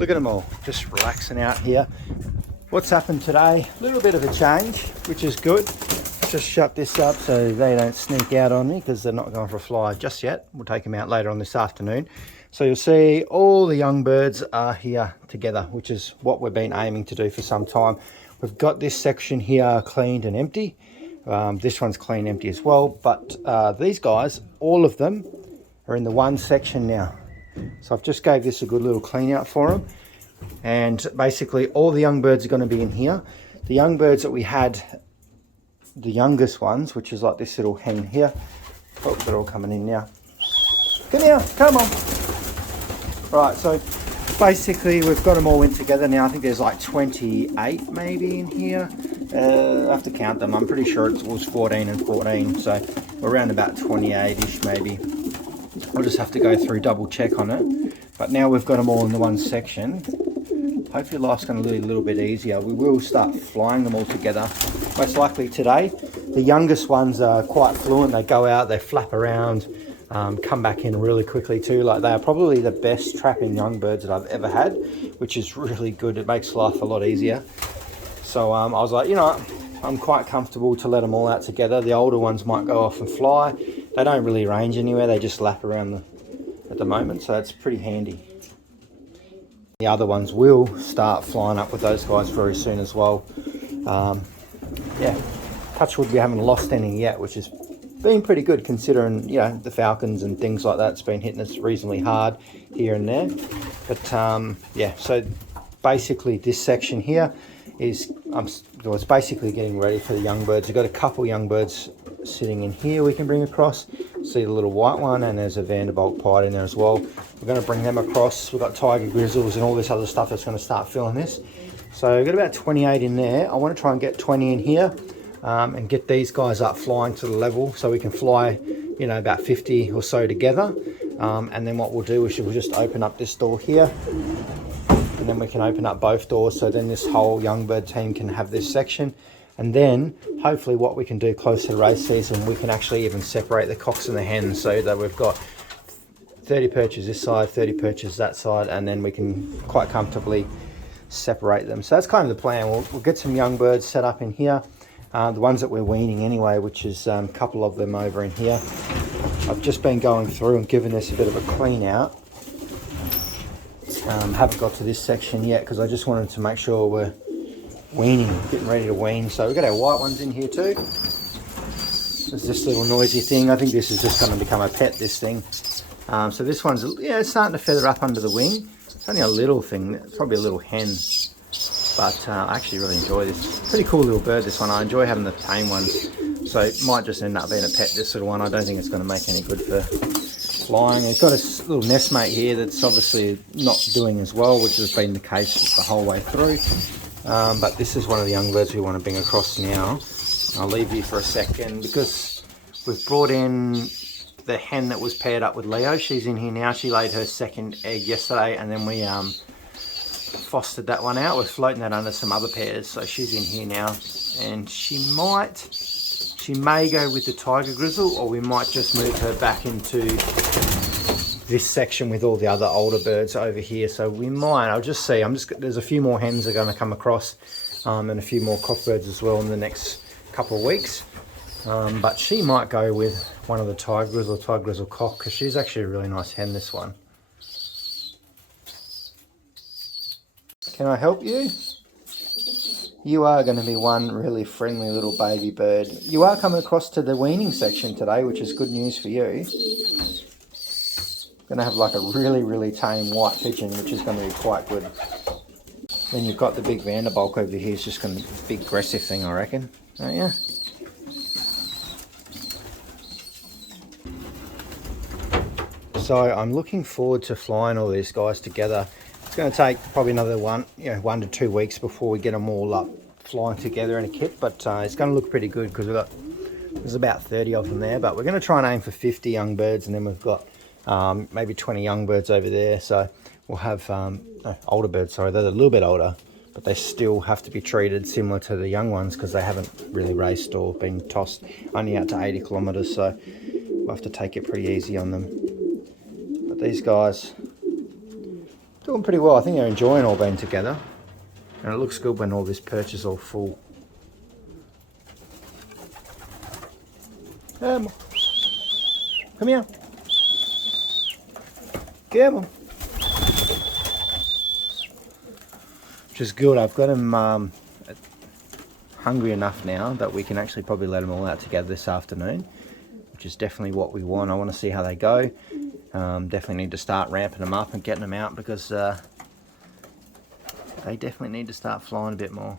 Look at them all, just relaxing out here. What's happened today? A little bit of a change, which is good. Just shut this up so they don't sneak out on me because they're not going for a fly just yet. We'll take them out later on this afternoon. So you'll see all the young birds are here together, which is what we've been aiming to do for some time. We've got this section here cleaned and empty. This one's clean, empty as well. But these guys, all of them, are in the one section now. So I've just gave this a good little clean out for them. And basically all the young birds are going to be in here. The young birds that we had, the youngest ones, which is like this little hen here. Oh, they're all coming in now. Come here, come on. Right, so basically we've got them all in together now. I think there's like 28 maybe in here. I have to count them. I'm pretty sure it was 14 and 14. So we're around about 28-ish maybe. I'll just have to go through, double check on it. But now we've got them all in the one section. Hopefully life's going to be a little bit easier. We will start flying them all together, most likely today. The youngest ones are quite fluent. They go out, they flap around, come back in really quickly too. Like, they are probably the best trapping young birds that I've ever had, which is really good. It makes life a lot easier. So I was like, you know, I'm quite comfortable to let them all out together. The older ones might go off and fly. They don't really range anywhere. They just lap around at the moment, so it's pretty handy. The other ones will start flying up with those guys very soon as well. Yeah, touch wood, we haven't lost any yet, which has been pretty good considering, you know, the falcons and things like that's been hitting us reasonably hard here and there. But yeah, so basically this section here is it's basically getting ready for the young birds. We've got a couple young birds sitting in here we can bring across. See the little white one, and there's a Vanderbilt pied in there as well. We're going to bring them across. We've got tiger grizzles and all this other stuff that's going to start filling this. So we've got about 28 in there. I want to try and get 20 in here and get these guys up flying to the level so we can fly, you know, about 50 or so together. And then what we'll do is we'll just open up this door here, and then we can open up both doors, so then this whole young bird team can have this section. And then hopefully what we can do close to the race season, we can actually even separate the cocks and the hens so that we've got 30 perches this side, 30 perches that side, and then we can quite comfortably separate them. So that's kind of the plan. We'll get some young birds set up in here, the ones that we're weaning anyway, which is a couple of them over in here. I've just been going through and giving this a bit of a clean out. Haven't got to this section yet because I just wanted to make sure we're weaning, getting ready to wean. So we've got our white ones in here too. There's this little noisy thing. I think this is just going to become a pet, this thing. So this one's, yeah, it's starting to feather up under the wing. It's only a little thing, it's probably a little hen. But I actually really enjoy this. Pretty cool little bird, this one. I enjoy having the tame ones. So it might just end up being a pet, this little one. I don't think it's going to make any good for flying. It's got a little nestmate here that's obviously not doing as well, which has been the case the whole way through. But this is one of the young birds we want to bring across now. I'll leave you for a second because we've brought in the hen that was paired up with Leo. She's in here now. She laid her second egg yesterday, and then we fostered that one out. We're floating that under some other pairs, so she's in here now. And she may go with the tiger grizzle, or we might just move her back into this section with all the other older birds over here. So we might, I'll just see. There's a few more hens that are going to come across, and a few more cockbirds as well in the next couple of weeks. But she might go with one of the tiger grizzle cock, because she's actually a really nice hen, this one. Can I help you? You are going to be one really friendly little baby bird. You are coming across to the weaning section today, which is good news for you. Going to have like a really, really tame white pigeon, which is going to be quite good. Then you've got the big Vanderbilt over here. It's just going to be a big aggressive thing, I reckon. Don't you? So I'm looking forward to flying all these guys together. It's going to take probably another 1 to 2 weeks before we get them all up flying together in a kit, but it's going to look pretty good because there's about 30 of them there, but we're going to try and aim for 50 young birds, and then we've got maybe 20 young birds over there. So we'll have older birds, sorry, they're a little bit older, but they still have to be treated similar to the young ones because they haven't really raced or been tossed only out to 80 kilometers, so we'll have to take it pretty easy on them. But these guys doing pretty well. I think they're enjoying all being together. And it looks good when all this perch is all full. Come on. Come here. Come on. Which is good. I've got them hungry enough now that we can actually probably let them all out together this afternoon, which is definitely what we want. I want to see how they go. Definitely need to start ramping them up and getting them out because they definitely need to start flying a bit more.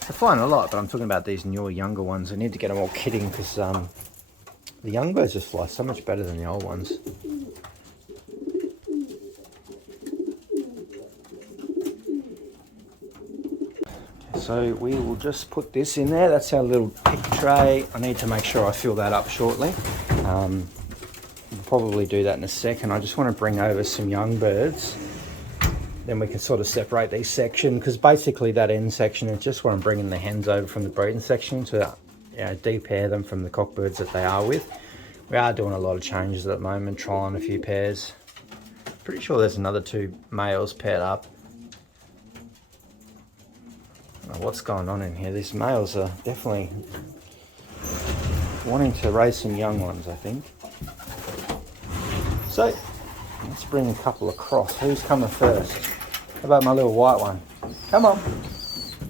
They're flying a lot, but I'm talking about these newer, younger ones. I need to get them all kitting because the young birds just fly so much better than the old ones. So we will just put this in there. That's our little pick tray. I need to make sure I fill that up shortly. We'll probably do that in a second. I just want to bring over some young birds. Then we can sort of separate these sections, because basically that end section is just where I'm bringing the hens over from the breeding section to de-pair them from the cockbirds that they are with. We are doing a lot of changes at the moment, trying a few pairs. Pretty sure there's another 2 males paired up. I don't know what's going on in here. These males are definitely wanting to raise some young ones, I think. So let's bring a couple across. Who's coming first? How about my little white one? Come on.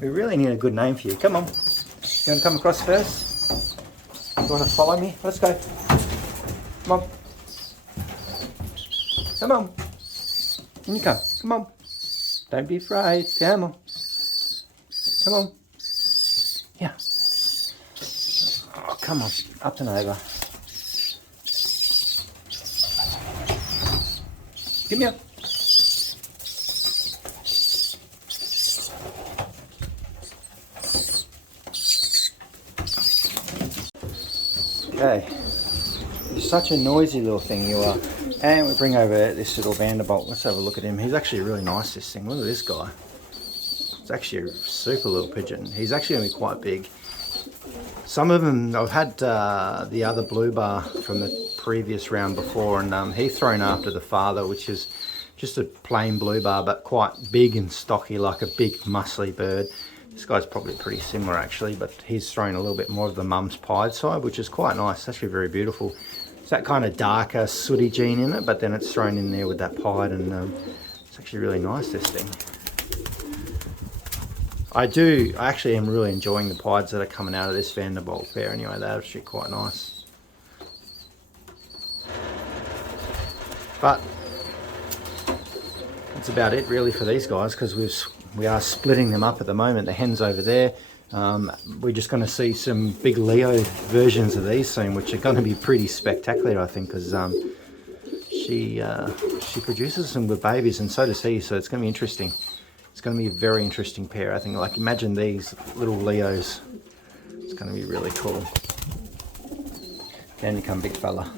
We really need a good name for you. Come on. You want to come across first? You want to follow me? Let's go. Come on. Come on. In you come. Come on. Don't be afraid. Come on. Come on. Yeah. Oh, come on. Up and over. Give me up. Okay. You're such a noisy little thing, you are. And we bring over this little Vanderbilt. Let's have a look at him. He's actually really nice, this thing. Look at this guy. It's actually a super little pigeon. He's actually going to be quite big. Some of them, I've had the other blue bar from the previous round before, and he's thrown after the father, which is just a plain blue bar, but quite big and stocky, like a big muscly bird. This guy's probably pretty similar actually, but he's thrown a little bit more of the mum's pied side, which is quite nice. It's actually very beautiful. It's that kind of darker sooty gene in it, but then it's thrown in there with that pied, and it's actually really nice, this thing. I actually am really enjoying the pieds that are coming out of this Vanderbilt pair anyway. They're actually quite nice. But that's about it really for these guys, because we are splitting them up at the moment. The hen's over there. We're just going to see some big Leo versions of these soon, which are going to be pretty spectacular, I think, because she produces some good babies, and so does he, so it's going to be interesting. It's going to be a very interesting pair, I think. Like, imagine these little Leos. It's going to be really cool. Down you come, big fella.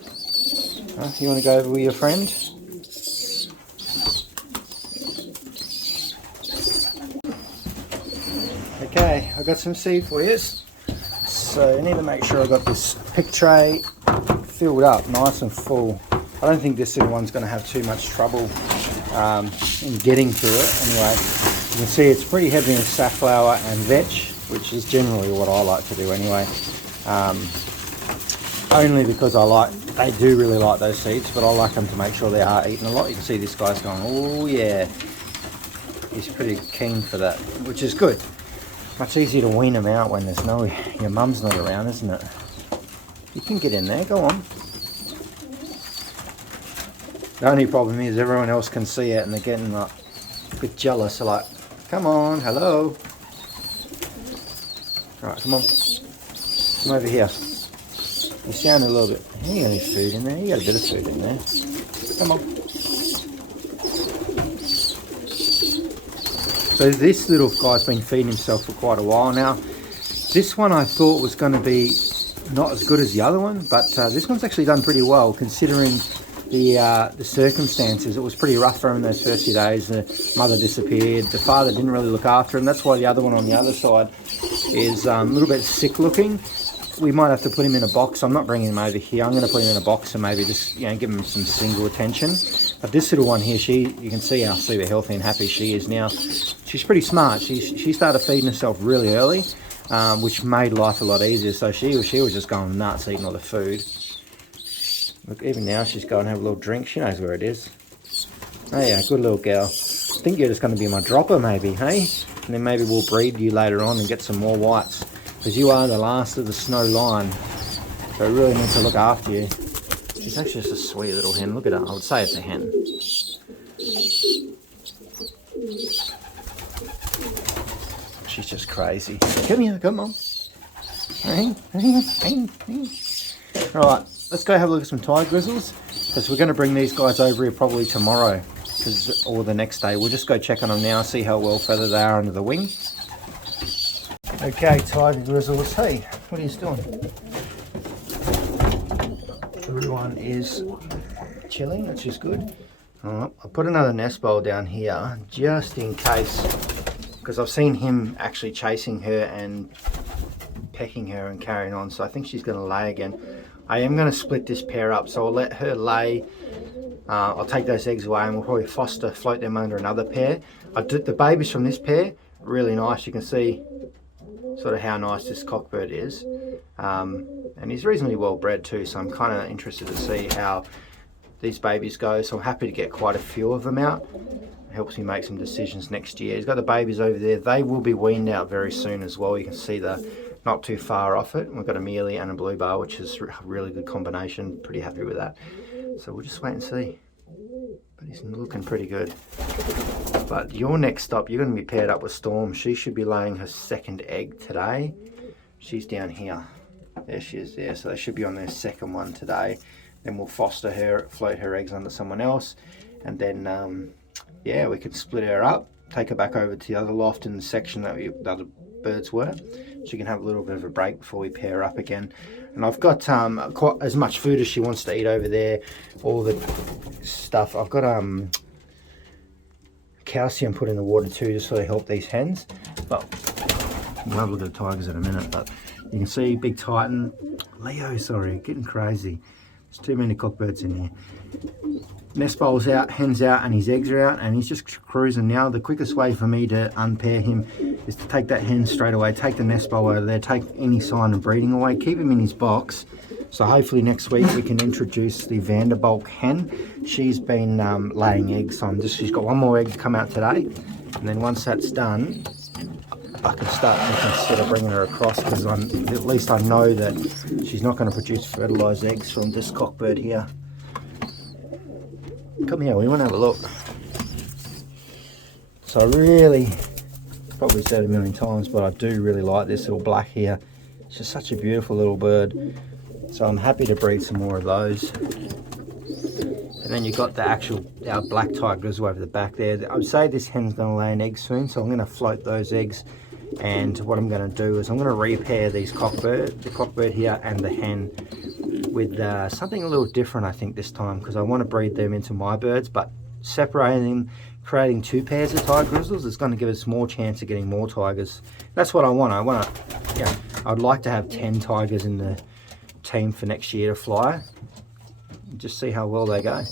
You want to go over with your friend? Okay, I got some seed for you. So I need to make sure I got this pick tray filled up nice and full. I don't think this little one's going to have too much trouble in getting to it. Anyway, you can see it's pretty heavy in safflower and vetch, which is generally what I like to do anyway. Only because they do really like those seeds, but I like them to make sure they are eating a lot. You can see this guy's going, oh yeah. He's pretty keen for that, which is good. Much easier to wean them out when there's your mum's not around, isn't it? You can get in there, go on. The only problem is everyone else can see it and they're getting like a bit jealous. They're like, come on, hello. Right, come on. Come over here. You sound a little bit. You got any food in there? You got a bit of food in there. Come on. So this little guy's been feeding himself for quite a while now. This one I thought was going to be not as good as the other one, but this one's actually done pretty well considering the circumstances. It was pretty rough for him in those first few days. The mother disappeared. The father didn't really look after him. That's why the other one on the other side is a little bit sick looking. We might have to put him in a box. I'm not bringing him over here. I'm going to put him in a box and maybe just give him some single attention. But this little one here, you can see how super healthy and happy she is now. She's pretty smart. She started feeding herself really early, which made life a lot easier. So she was just going nuts eating all the food. Look, even now she's going to have a little drink. She knows where it is. Oh yeah, good little girl. I think you're just going to be my dropper maybe, hey? And then maybe we'll breed you later on and get some more whites. Because you are the last of the snow line. So I really need to look after you. She's actually just a sweet little hen. Look at her. I would say it's a hen. She's just crazy. Come here, come on. Hey. Right, let's go have a look at some tiger grizzles. Because we're going to bring these guys over here probably tomorrow. Or the next day. We'll just go check on them now, see how well feathered they are under the wing. Okay, tiger grizzles. Hey, what are you doing? Everyone is chilling, which is good. I'll put another nest bowl down here just in case, because I've seen him actually chasing her and pecking her and carrying on, so I think she's going to lay again. I am going to split this pair up, so I'll let her lay. I'll take those eggs away and we'll probably float them under another pair. The babies from this pair, really nice. You can see sort of how nice this cockbird is. And he's reasonably well bred too, so I'm kind of interested to see how these babies go. So I'm happy to get quite a few of them out. It helps me make some decisions next year. He's got the babies over there. They will be weaned out very soon as well. You can see the not too far off it. We've got a mealy and a blue bar, which is a really good combination. Pretty happy with that. So we'll just wait and see. But he's looking pretty good. But your next stop, you're going to be paired up with Storm. She should be laying her second egg today. She's down here. There she is there. So they should be on their second one today. Then we'll foster her, float her eggs under someone else. And then, yeah, we can split her up, take her back over to the other loft in the section that the other birds were. She can have a little bit of a break before we pair her up again. And I've got quite as much food as she wants to eat over there. All the stuff. I've got calcium put in the water too, just to help these hens. But we'll have a look at the tigers in a minute. But you can see Big Titan, Leo, sorry, getting crazy. There's too many cockbirds in here. Nest bowl's out, hen's out, and his eggs are out, and he's just cruising now. The quickest way for me to unpair him is to take that hen straight away, take the nest bowl out of there, take any sign of breeding away, keep him in his box. So hopefully next week we can introduce the Vanderbilt hen. She's been laying eggs, so she's got one more egg to come out today, and then once that's done, I can start to consider bringing her across, because at least I know that she's not going to produce fertilised eggs from this cockbird here. Come here, we want to have a look. So I really, probably said it a million times, but I do really like this little black here. It's just such a beautiful little bird. So I'm happy to breed some more of those. And then you've got our black tiger grizzle over the back there. I would say this hen's going to lay an egg soon, so I'm going to float those eggs. And what I'm going to do is I'm going to repair these the cockbird here and the hen with something a little different, I think, this time, because I want to breed them into my birds, but separating them, creating two pairs of tiger grizzles is going to give us more chance of getting more tigers. That's what I want. I'd like to have 10 tigers in the team for next year to fly. Just see how well they go.